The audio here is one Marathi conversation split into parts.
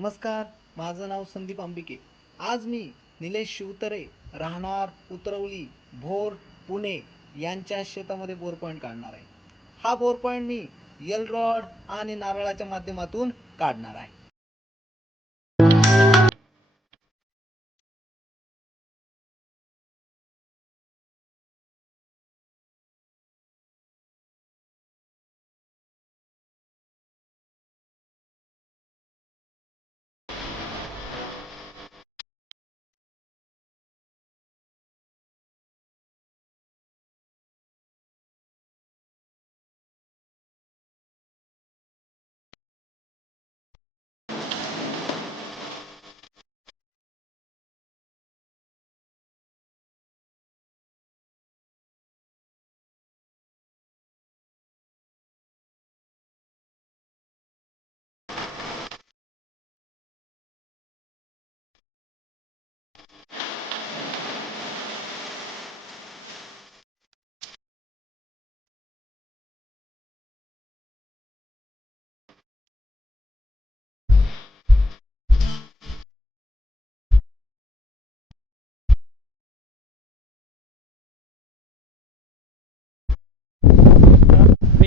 नमस्कार माझं नाव संदीप आंबिके. आज मी निलेश शिवतरे राहणार उतरवली भोर पुणे यांच्या शेतामध्ये बोर पॉईंट काढणार आहे. हा बोर पॉईंट मी यल रॉड आणि नारळाच्या माध्यमातून काढणार आहे.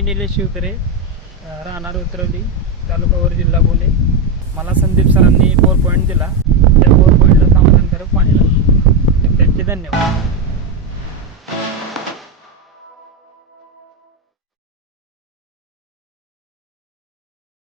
निलेश शिवतरे राहणार उतरवली तालुकावर जिल्हा बोले. मला संदीप सरांनी फोर पॉईंट दिला. त्या फोर पॉईंटला समाधानकारक पाणी लागलं. त्यांचे धन्यवाद.